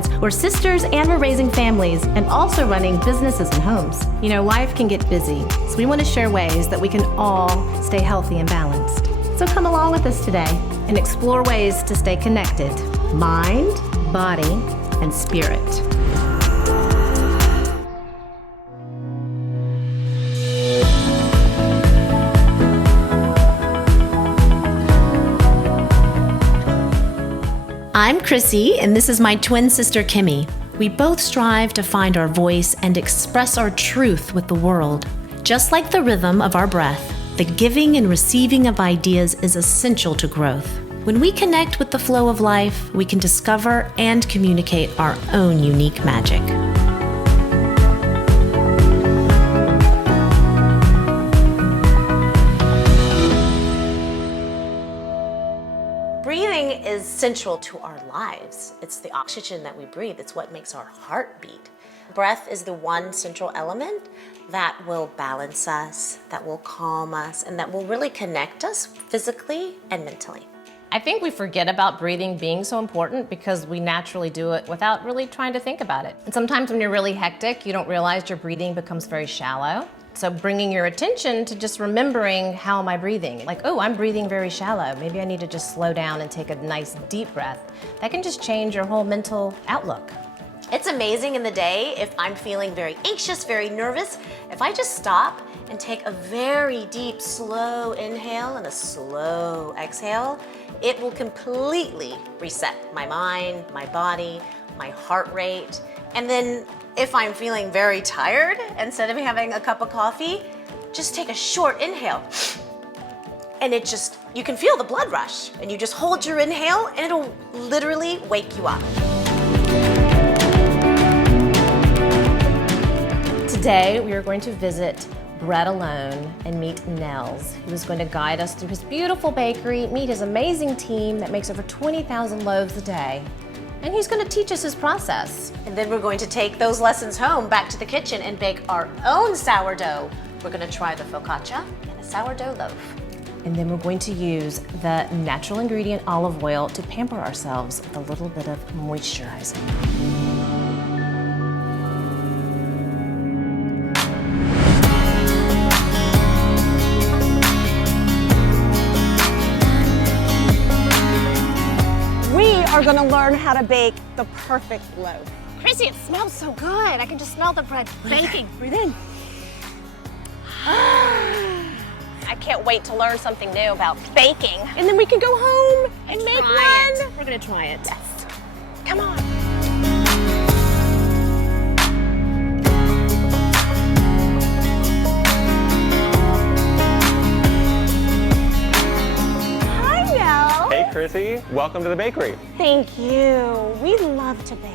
twins. We're sisters and we're raising families and also running businesses and homes. You know, life can get busy, so we want to share ways that we can all stay healthy and balanced. So come along with us today and explore ways to stay connected, mind, body, and spirit. I'm Crissy, and this is my twin sister, Kimmy. We both strive to find our voice and express our truth with the world. Just like the rhythm of our breath, the giving and receiving of ideas is essential to growth. When we connect with the flow of life, we can discover and communicate our own unique magic. Breathing is central to our lives. It's the oxygen that we breathe. It's what makes our heart beat. Breath is the one central element that will balance us, that will calm us, and that will really connect us physically and mentally. I think we forget about breathing being so important because we naturally do it without really trying to think about it. And sometimes when you're really hectic, you don't realize your breathing becomes very shallow. So bringing your attention to just remembering, how am I breathing? Like, oh, I'm breathing very shallow. Maybe I need to just slow down and take a nice deep breath. That can just change your whole mental outlook. It's amazing in the day if I'm feeling very anxious, very nervous, if I just stop and take a very deep, slow inhale and a slow exhale, it will completely reset my mind, my body, my heart rate. And then if I'm feeling very tired, instead of having a cup of coffee, just take a short inhale. And you can feel the blood rush. And you just hold your inhale and it'll literally wake you up. Today, we are going to visit Bread Alone and meet Nels, who is going to guide us through his beautiful bakery, meet his amazing team that makes over 20,000 loaves a day. And he's going to teach us his process. And then we're going to take those lessons home back to the kitchen and bake our own sourdough. We're going to try the focaccia and a sourdough loaf. And then we're going to use the natural ingredient olive oil to pamper ourselves with a little bit of moisturizing. We're gonna learn how to bake the perfect loaf. Crissy, it smells so good. I can just smell the bread baking. Breathe in. I can't wait to learn something new about baking. And then we can go home and make Try one. it. We're gonna try it. Yes. Come on. Hi, Mel. Hey, Crissy. Welcome to the bakery. Thank you. We love to bake.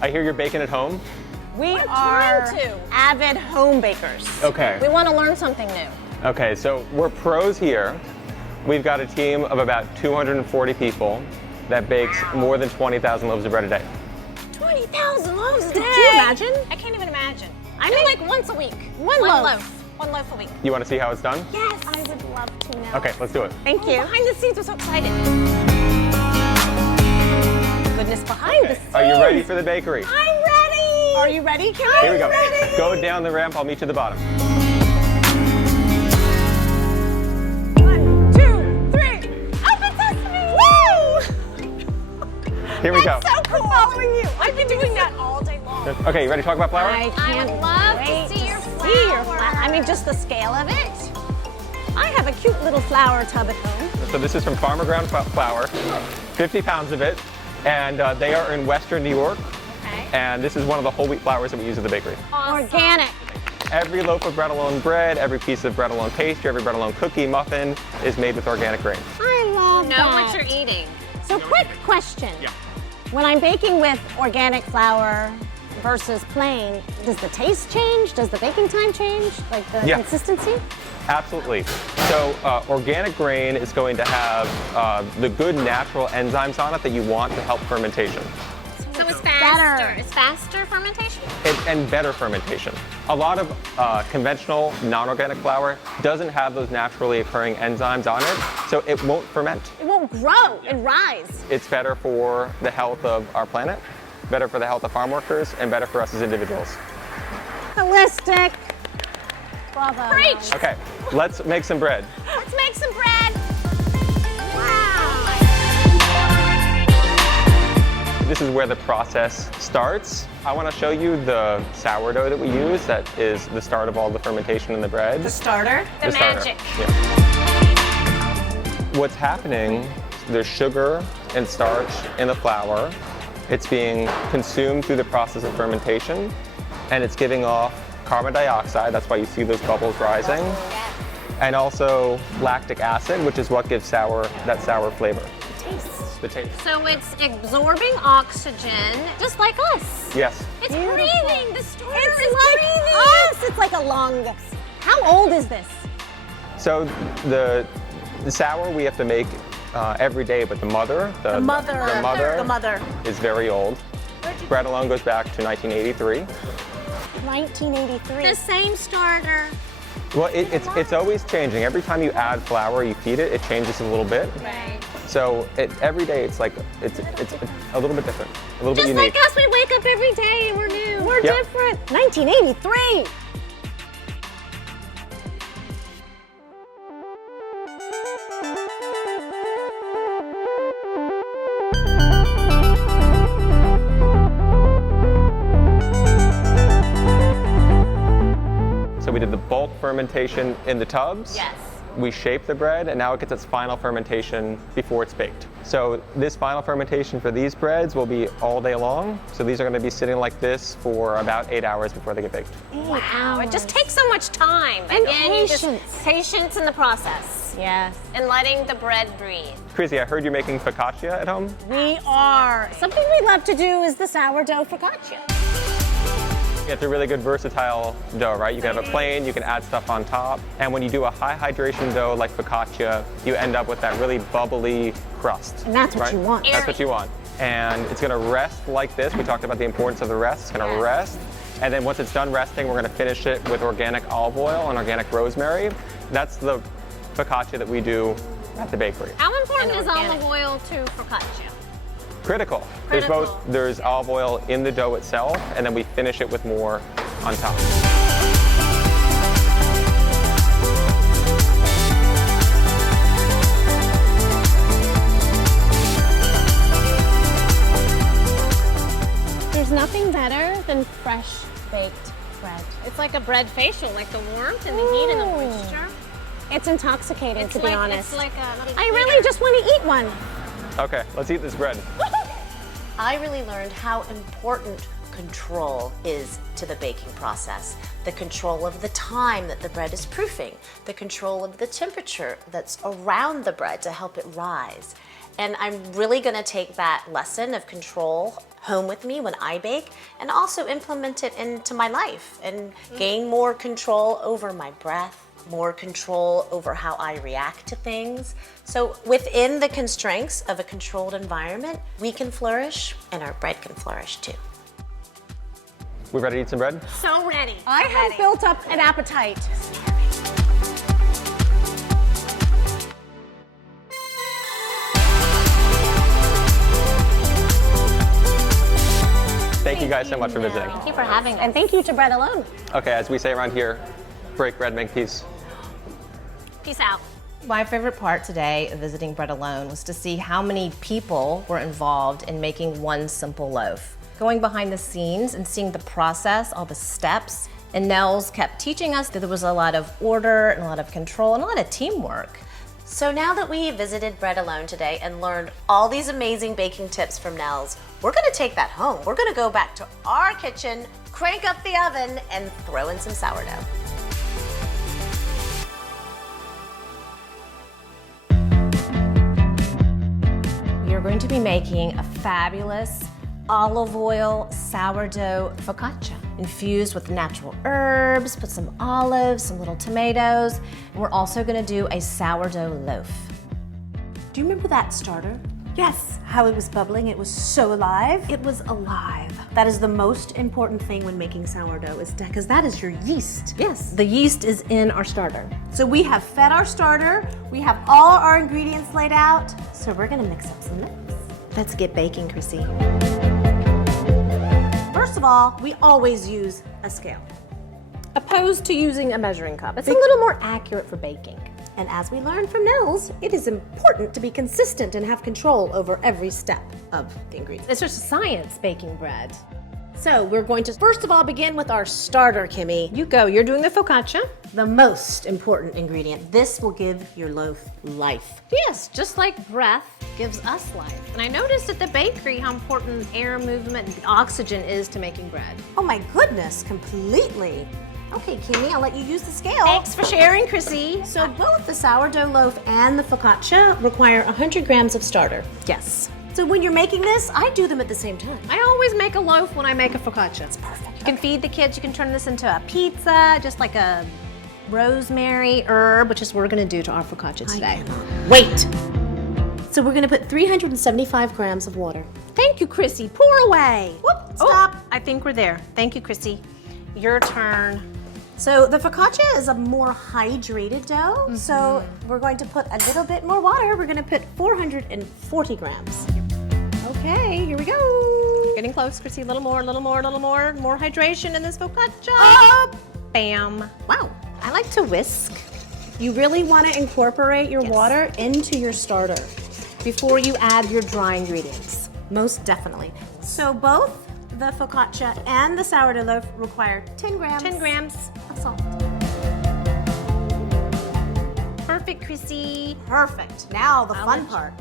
I hear you're baking at home. We We're are trying to. avid home bakers. Okay. We want to learn something new. Okay, so we're pros here. We've got a team of about 240 people that bakes more than 20,000 loaves of bread a day. 20,000 loaves a day. Can you imagine? I can't even imagine. I I make make like once a week. one loaf. One loaf a week. You want to see how it's done? Yes, I would love to know. Okay, let's do it. Thank you. Behind the scenes, we're so excited. Goodness behind the Okay. scenes. Are you ready for the bakery? I'm ready. Are you ready, Kimmy? Here we go. Ready. Go down the ramp. I'll meet you at the bottom. 1, 2, 3. Open sesame! Woo! Here we go. That's so cool. Following you. I've been doing that all day long. Okay, you ready to talk about flour? I can't would love wait to see your see your flour. flour. I mean, just the scale of it. I have a cute little flour tub at home. So this is from Farmer Ground Flour, 50 pounds of it, and they are in Western New York. Okay. And this is one of the whole wheat flours that we use at the bakery. Organic. Every loaf of Bread Alone bread, every piece of Bread Alone pastry, every Bread Alone cookie, muffin is made with organic grain. I love Know that. what you're eating. So quick question. Yeah. When I'm baking with organic flour versus plain, does the taste change? Does the baking time change? Like the Yeah. consistency? Absolutely. So organic grain is going to have the good natural enzymes on it that you want to help fermentation. So it's better. faster. It's faster fermentation? And better fermentation. A lot of conventional non-organic flour doesn't have those naturally occurring enzymes on it, so it won't ferment. It won't grow and rise. It's better for the health of our planet, better for the health of farm workers, and better for us as individuals. Holistic. Bravo. Preach. Okay, let's make some bread. Let's make some bread. This is where the process starts. I want to show you the sourdough that we use. That is the start of all the fermentation in the bread. The starter? The starter. magic. Yeah. What's happening, there's sugar and starch in the flour. It's being consumed through the process of fermentation, and it's giving off carbon dioxide. That's why you see those bubbles rising. And also lactic acid, which is what gives that sour flavor. The taste. So it's absorbing oxygen, just like us. Yes. It's Beautiful. breathing. The starter It's is like breathing. us. It's like a long. How old is this? So the sour we have to make every day, but the mother is very old. Bread alone goes back to 1983. 1983. The same starter. Well, it's always changing. Every time you add flour, you feed it, it changes a little bit. Right. So every day it's like it's a little bit different, a little Just bit unique. like us, we wake up every day and we're new. We're Yep. different. 1983. So we did the bulk fermentation in the tubs. Yes. We shape the bread, and now it gets its final fermentation before it's baked. So this final fermentation for these breads will be all day long. So these are going to be sitting like this for about 8 hours before they get baked. Wow, it just takes so much time. And Again, patience. Patience in the process. Yes. And letting the bread breathe. Crissy, I heard you're making focaccia at home? We are. Something we love to do is the sourdough focaccia. It's a really good versatile dough, right? You can have it plain, you can add stuff on top. And when you do a high hydration dough like focaccia, you end up with that really bubbly crust. And that's what right? you want. That's what you want. And it's gonna rest like this. We talked about the importance of the rest. It's gonna rest. And then once it's done resting, we're gonna finish it with organic olive oil and organic rosemary. That's the focaccia that we do at the bakery. How important And is organic. olive oil to focaccia? Critical. Critical. There's olive oil in the dough itself, and then we finish it with more on top. There's nothing better than fresh baked bread. It's like a bread facial, like the warmth and the heat and the moisture. It's intoxicating, to be honest. It's like a little I really just want to eat one. Okay, let's eat this bread. I really learned how important control is to the baking process. The control of the time that the bread is proofing, the control of the temperature that's around the bread to help it rise. And I'm really gonna take that lesson of control home with me when I bake and also implement it into my life and gain more control over my breath, more control over how I react to things. So within the constraints of a controlled environment, we can flourish and our bread can flourish too. We ready to eat some bread? So ready. I have built up an appetite. Thank you guys so much for visiting. Thank you for having us. And thank you to Bread Alone. Okay, as we say around here, break bread, make peace. Peace out. My favorite part today of visiting Bread Alone was to see how many people were involved in making one simple loaf. Going behind the scenes and seeing the process, all the steps, and Nels kept teaching us that there was a lot of order and a lot of control and a lot of teamwork. So now that we visited Bread Alone today and learned all these amazing baking tips from Nels, we're gonna take that home. We're gonna go back to our kitchen, crank up the oven, and throw in some sourdough. We are going to be making a fabulous olive oil sourdough focaccia infused with natural herbs, put some olives, some little tomatoes, and we're also gonna do a sourdough loaf. Do you remember that starter? Yes, how it was bubbling, it was so alive. It was alive. That is the most important thing when making sourdough, is because that is your yeast. Yes, the yeast is in our starter. So we have fed our starter, we have all our ingredients laid out, so we're gonna mix up some mix. Let's get baking, Crissy. First of all, we always use a scale. Opposed to using a measuring cup. It's a little more accurate for baking. And as we learned from Nels, it is important to be consistent and have control over every step of the ingredients. It's just science baking bread. So we're going to first of all begin with our starter, Kimmy. You go, you're doing the focaccia. The most important ingredient. This will give your loaf life. Yes, just like breath gives us life. And I noticed at the bakery how important air movement and oxygen is to making bread. Oh my goodness, completely. Okay, Kimmy, I'll let you use the scale. Thanks for sharing, Crissy. So both the sourdough loaf and the focaccia require 100 grams of starter. Yes. So when you're making this, I do them at the same time. I always make a loaf when I make a focaccia. It's perfect. You can feed the kids. You can turn this into a pizza, just like a rosemary herb, which is what we're going to do to our focaccia today. Wait. So we're going to put 375 grams of water. Thank you, Crissy. Pour away. Whoop, stop. I think we're there. Thank you, Crissy. Your turn. So the focaccia is a more hydrated dough, so we're going to put a little bit more water. We're going to put 440 grams. Okay, here we go. Getting close, Crissy. A little more, a little more, a little more. More hydration in this focaccia. Bam. Wow. I like to whisk. You really want to incorporate your water into your starter Before you add your dry ingredients. most definitely. So both the focaccia and the sourdough loaf require 10 grams. 10 grams. Of salt. Perfect, Crissy. Perfect. Now the fun part.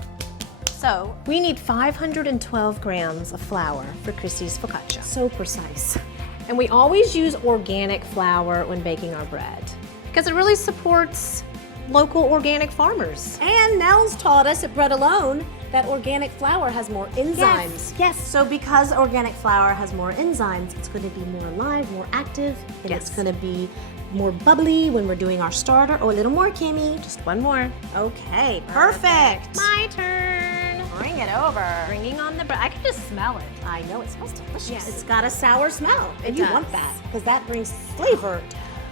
So we need 512 grams of flour for Crissy's focaccia. So precise. And we always use organic flour when baking our bread because it really supports local organic farmers. And Nels taught us at Bread Alone that organic flour has more enzymes. Yes. So because organic flour has more enzymes, it's going to be more alive, more active, and it's going to be more bubbly when we're doing our starter. Oh, a little more, Kimmy. Just one more. Okay, perfect. My turn. Bring it over. Bringing on the bread. I can just smell it. I know, it smells delicious. Yes. It's got a sour smell, and It you does. want that because that brings flavor.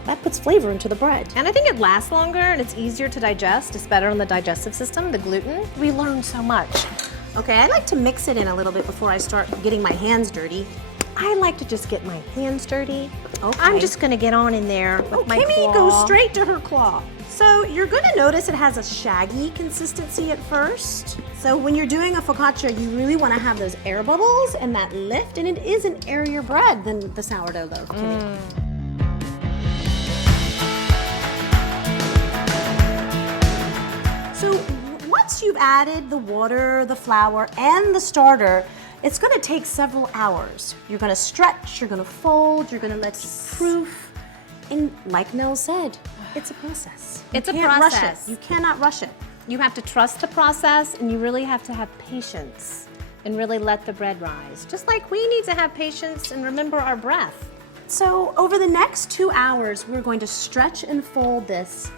That puts flavor into the bread. And I think it lasts longer and it's easier to digest. It's better on the digestive system, the gluten. We learned so much. Okay, I like to mix it in a little bit before I start getting my hands dirty. I like to just get my hands dirty. Okay. I'm just gonna get on in there with my Kimmy claw. goes straight to her claw. So you're gonna notice it has a shaggy consistency at first. So when you're doing a focaccia, you really wanna have those air bubbles and that lift, and it is an airier bread than the sourdough loaf, Kimmy. So once you've added the water, the flour, and the starter, it's gonna take several hours. You're gonna stretch, you're gonna fold, you're gonna let it proof. And like Nell said, it's a process. It's a You can't rush process. it. You cannot rush it. You have to trust the process and you really have to have patience and really let the bread rise. Just like we need to have patience and remember our breath. So over the next 2 hours, we're going to stretch and fold this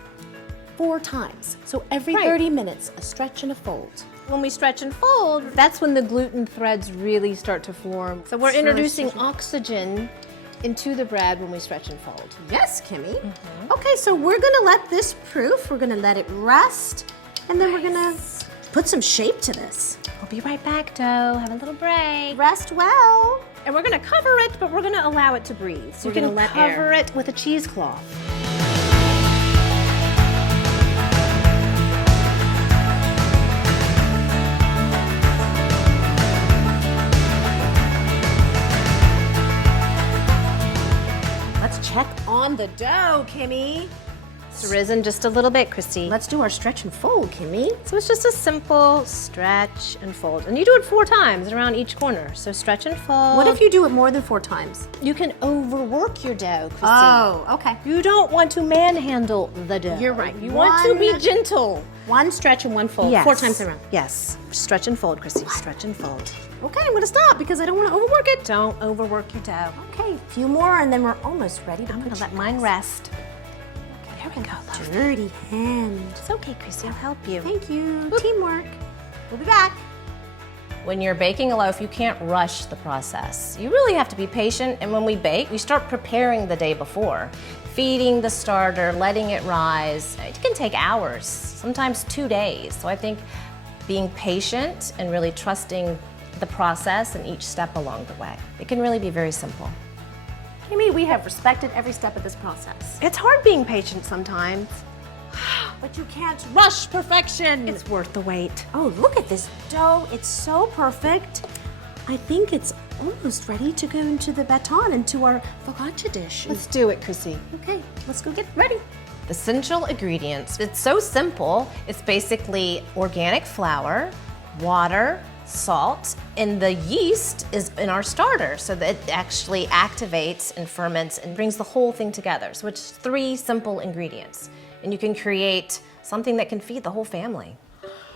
4 times. So every 30 minutes, a stretch and a fold. When we stretch and fold, that's when the gluten threads really start to form. So we're introducing oxygen into the bread when we stretch and fold. Yes, Kimmy. Okay, so we're gonna let this proof, we're gonna let it rest, and then we're gonna put some shape to this. We'll be right back, dough. Have a little break. Rest well. And we're gonna cover it, but we're gonna allow it to breathe. So We're you can gonna let cover air. it with a cheesecloth. Let's check on the dough, Kimmy. It's risen just a little bit, Crissy. Let's do our stretch and fold, Kimmy. So it's just a simple stretch and fold. And you do it 4 times around each corner. So stretch and fold. What if you do it more than 4 times? you can overwork your dough, Crissy? Oh, okay. You don't want to manhandle the dough. You're right. You want to be One- gentle. 1 stretch and 1 fold, Yes. 4 times around. Yes. Stretch and fold, Crissy. Stretch and fold. Okay, I'm gonna stop because I don't wanna overwork it. Don't overwork your dough. Okay, a few more and then we're almost ready to I'm put gonna let you mine guys. rest. There we go. Loaf. Dirty hand. It's okay, Crissy. I'll help you. Thank you. Teamwork. We'll be back. When you're baking a loaf, you can't rush the process. You really have to be patient, and when we bake, we start preparing the day before. Feeding the starter, letting it rise. It can take hours, sometimes 2 days. So I think being patient and really trusting the process and each step along the way. It can really be very simple. Kimmy, we have respected every step of this process. It's hard being patient sometimes. But you can't rush perfection. It's worth the wait. Oh, look at this dough. It's so perfect. I think it's almost ready to go into the baton, into our focaccia dish. Let's do it, Crissy. Okay, let's go get ready. Essential ingredients. It's so simple. It's basically organic flour, water, salt, and the yeast is in our starter, so that it actually activates and ferments and brings the whole thing together. So it's 3 simple ingredients, and you can create something that can feed the whole family.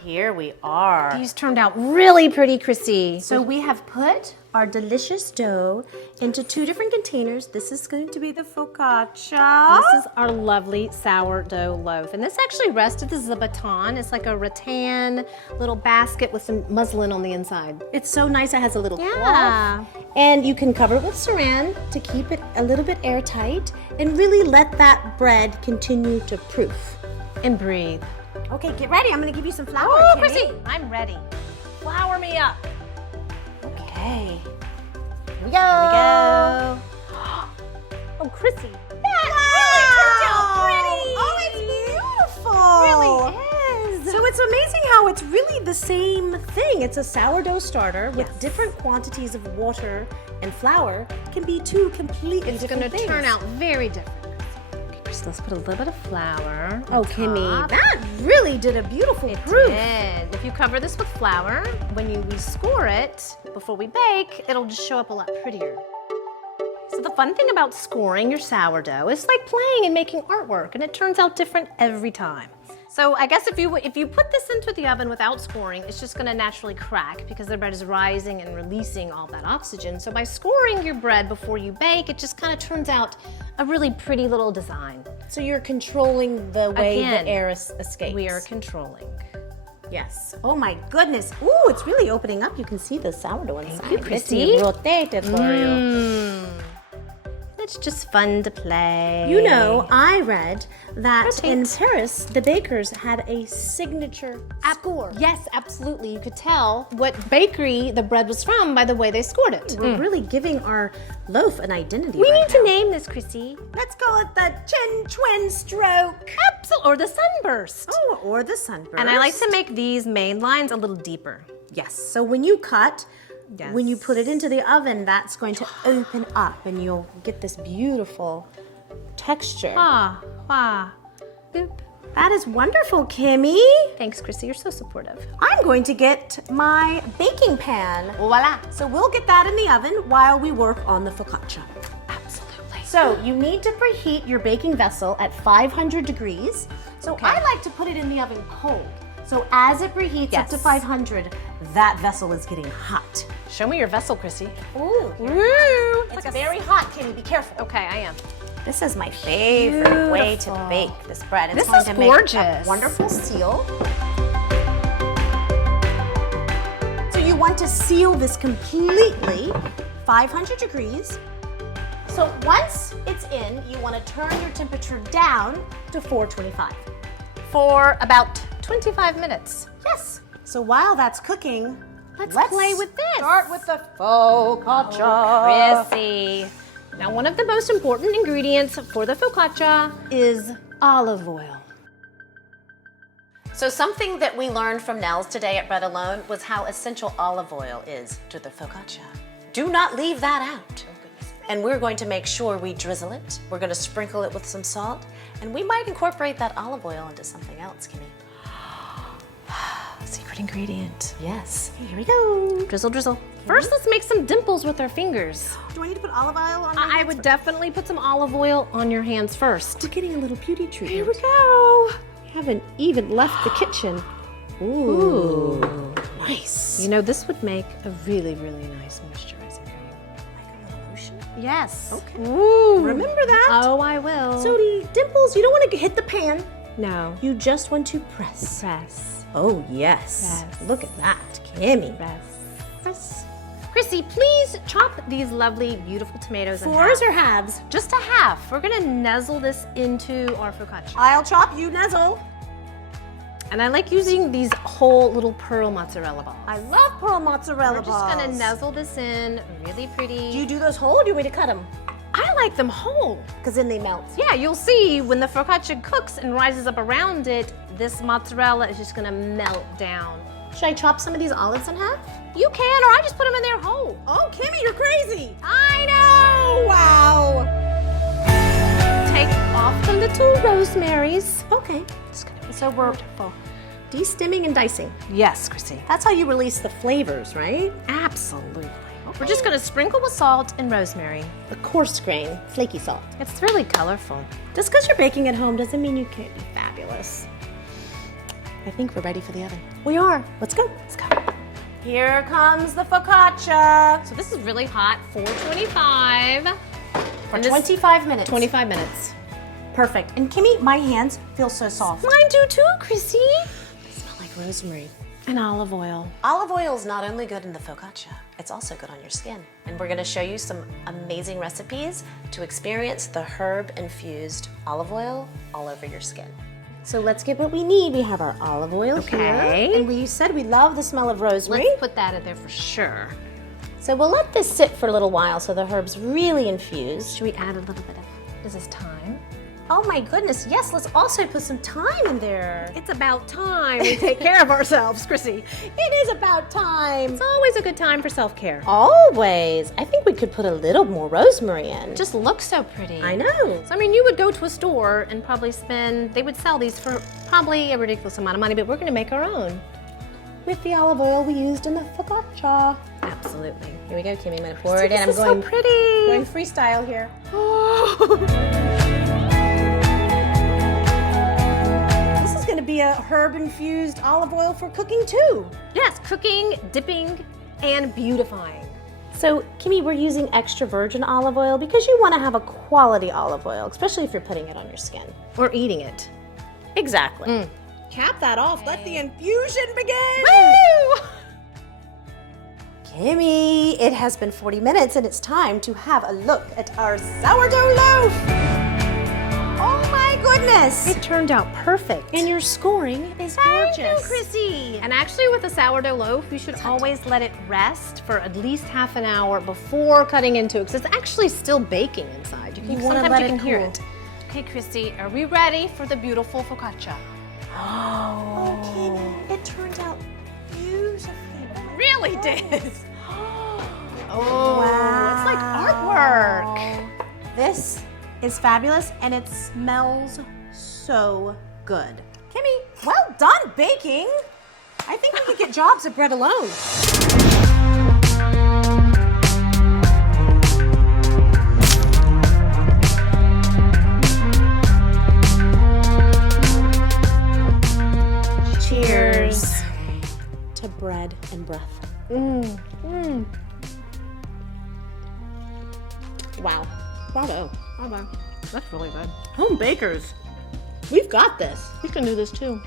Here we are. These turned out really pretty, Crissy. So we have put our delicious dough into 2 different containers. This is going to be the focaccia. This is our lovely sourdough loaf. And this actually rested, this is a baton. It's like a rattan little basket with some muslin on the inside. It's so nice. It has a little Yeah. cloth. And you can cover it with saran to keep it a little bit airtight and really let that bread continue to proof. And breathe. Okay, get ready. I'm going to give you some flour. Oh, Kimmy. Crissy, I'm ready. Flour me up. Okay. Here we go. Go. Oh, Crissy, that Oh, it's beautiful. really is. So it's amazing how it's really the same thing. It's a sourdough starter with different quantities of water and flour. Can be 2 completely It's different going to things. turn out very different. Okay, Crissy, let's put a little bit of flour. Oh, on Kimmy, top. that really did a beautiful proof. And if you cover this with flour, when we score it before we bake, it'll just show up a lot prettier. So the fun thing about scoring your sourdough is like playing and making artwork, and it turns out different every time. So I guess if you put this into the oven without scoring, it's just gonna naturally crack because the bread is rising and releasing all that oxygen. So by scoring your bread before you bake, it just kind of turns out a really pretty little design. So you're controlling the way Again, the air escapes. We are controlling. Yes. Oh my goodness. Ooh, it's really opening up. You can see the sourdough inside. you, Let Crissy. me rotate it for you. It's just fun to play. You know, I read that Rotate. in Paris, the bakers had a signature score. Yes, absolutely. You could tell what bakery the bread was from by the way they scored it. We're really giving our loaf an identity. We right need to now. name this, Crissy. Let's call it the ChinTwins stroke. Absolutely. Or the sunburst. Oh, or the sunburst. And I like to make these main lines a little deeper. Yes. So when you cut, Yes. when you put it into the oven, that's going to open up and you'll get this beautiful texture. Ah, boop. That is wonderful, Kimmy. Thanks, Crissy. You're so supportive. I'm going to get my baking pan. Voila. So we'll get that in the oven while we work on the focaccia. Absolutely. So you need to preheat your baking vessel at 500 degrees. So I like to put it in the oven cold. So as it preheats up to Yes. 500, that vessel is getting hot. Show me your vessel, Crissy. Ooh, Woo! it's very hot, Kimmy. Be careful. Okay, I am. This is my favorite way to bake this bread. It's This going is to make a gorgeous. wonderful seal. So you want to seal this completely, 500 degrees. So once it's in, you want to turn your temperature down to 425. For about 25 minutes. Yes. So while that's cooking, Let's play with this. Start with the focaccia. Crissy. Now, one of the most important ingredients for the focaccia is olive oil. So something that we learned from Nels today at Bread Alone was how essential olive oil is to the focaccia. Do not leave that out. And we're going to make sure we drizzle it. We're going to sprinkle it with some salt, and we might incorporate that olive oil into something else, Kimmy. Secret ingredient. Yes. Here we go. Drizzle, drizzle. First, let's make some dimples with our fingers. Do I need to put olive oil on my I hands would first? definitely put some olive oil on your hands first. We're getting a little beauty treatment. Here we go. Haven't even left the kitchen. Ooh. Nice. You know, this would make a really, really nice moisturizing cream. Like a little lotion. Yes. Okay. Ooh. Remember that? Oh, I will. So the dimples, you don't want to hit the pan. no. You just want to press. Press. Oh, yes. Press. Look at that, Kimmy. Press. Press. Crissy, please chop these lovely, beautiful tomatoes in Fours half. or halves? Just a half. We're gonna nuzzle this into our focaccia. I'll chop, you nuzzle. And I like using these whole little pearl mozzarella balls. I love pearl mozzarella We're just gonna balls. nuzzle this in really pretty. Do you do those whole or do you want me to cut them? I like them whole. Because then they melt. Yeah, you'll see when the focaccia cooks and rises up around it, this mozzarella is just gonna melt down. Should I chop some of these olives in half? You can, or I just put them in there whole. Oh, Kimmy, you're crazy. I know! Wow. Take off the little rosemaries. Okay. So we're de-stemming and dicing. Yes, Crissy. That's how you release the flavors, right? Absolutely. We're just gonna sprinkle with salt and rosemary. The coarse grain, flaky salt. It's really colorful. Just because you're baking at home doesn't mean you can't be fabulous. I think we're ready for the oven. We are. Let's go. Let's go. Here comes the focaccia. So this is really hot, 425. For 25 minutes. 25 minutes. Perfect. And Kimmy, my hands feel so soft. Mine do too, Crissy. They smell like rosemary. And olive oil. Olive oil is not only good in the focaccia, it's also good on your skin. And we're gonna show you some amazing recipes to experience the herb-infused olive oil all over your skin. So let's get what we need. We have our olive oil Okay. here. And we said we love the smell of rosemary. Let's put that in there for sure. So we'll let this sit for a little while so the herbs really infuse. Should we add a little bit of, this is thyme? Oh my goodness, yes, let's also put some thyme in there. It's about time we take care of ourselves, Crissy. It is about time. It's always a good time for self-care. Always. I think we could put a little more rosemary in. Just looks so pretty. I know. So, I mean, you would go to a store and probably spend, they would sell these for probably a ridiculous amount of money, but we're gonna make our own. With the olive oil we used in the focaccia. Absolutely. Here we go, Kimmy. I'm gonna pour it in. I'm This is going so pretty. going freestyle here. This is gonna be a herb-infused olive oil for cooking too. Yes, cooking, dipping, and beautifying. So, Kimmy, we're using extra virgin olive oil because you want to have a quality olive oil, especially if you're putting it on your skin. Or eating it. Exactly. Cap that off. Let the infusion begin. Woo! Kimmy, it has been 40 minutes and it's time to have a look at our sourdough loaf. Oh my goodness. It turned out perfect. And your scoring is Thank you, gorgeous. Crissy. And actually with a sourdough loaf, you should always let it rest for at least half an hour before cutting into it, because it's actually still baking inside. You wanna sometimes let you it can hear cool. it. Okay, Crissy, are we ready for the beautiful focaccia? Oh, Kimmy, it turned out beautifully. Really did. Oh, it's like artwork. This is fabulous and it smells so good. Kimmy, well done baking. I think we could get jobs at Bread Alone. Cheers to bread and breath. Wow. Bravo. Bravo. That's really good. Home bakers, we've got this. You can do this too.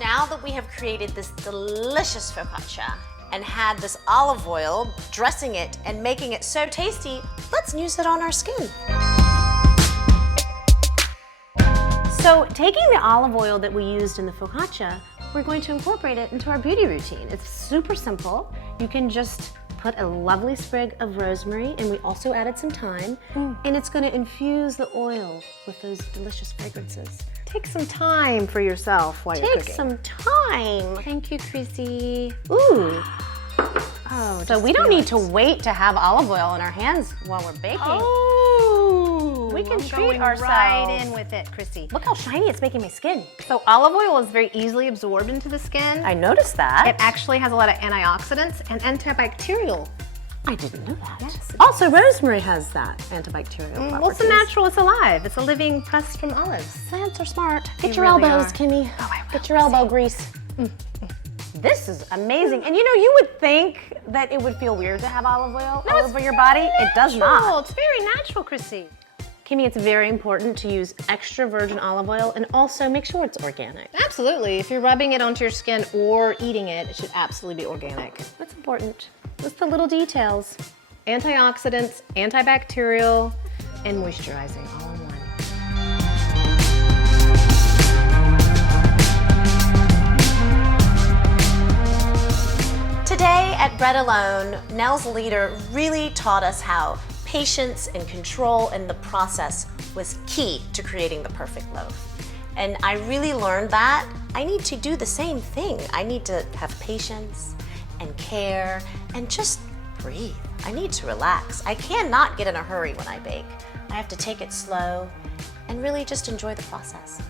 Now that we have created this delicious focaccia and had this olive oil dressing it and making it so tasty, let's use it on our skin. So taking the olive oil that we used in the focaccia, we're going to incorporate it into our beauty routine. It's super simple. You can just put a lovely sprig of rosemary, and we also added some thyme, and it's going to infuse the oil with those delicious fragrances. Take some time for yourself while you're Take cooking. some time. Thank you, Crissy. Ooh. Oh, So we don't need to wait to have olive oil in our hands while we're baking. Oh, We can I'm treat going ourselves. right in with it, Crissy. Look how shiny it's making my skin. So olive oil is very easily absorbed into the skin. I noticed that. It actually has a lot of antioxidants and antibacterial. I didn't know that. Yes. Also, rosemary has that antibacterial properties. Well, it's a natural, it's alive. It's a living pressed from olives. Plants are smart. Get They your really elbows, are. Kimmy. Oh, I will. Get your elbow grease. This is amazing. And you know, you would think that it would feel weird to have olive oil all over your body. It does not. It's very natural, Crissy. Kimmy, it's very important to use extra virgin olive oil and also make sure it's organic. Absolutely. If you're rubbing it onto your skin or eating it, it should absolutely be organic. That's important. It's the little details. Antioxidants, antibacterial, and moisturizing all in one. bread alone, Nell's leader really taught us how patience and control in the process was key to creating the perfect loaf. And I really learned that I need to do the same thing. I need to have patience and care and just breathe. I need to relax. I cannot get in a hurry when I bake. I have to take it slow and really just enjoy the process.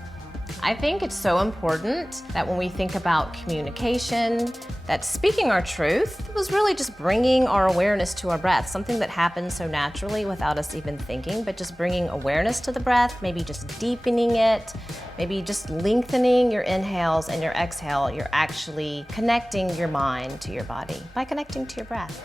I think it's so important that when we think about communication, that speaking our truth was really just bringing our awareness to our breath, something that happens so naturally without us even thinking, but just bringing awareness to the breath, maybe just deepening it, maybe just lengthening your inhales and your exhale. You're actually connecting your mind to your body by connecting to your breath.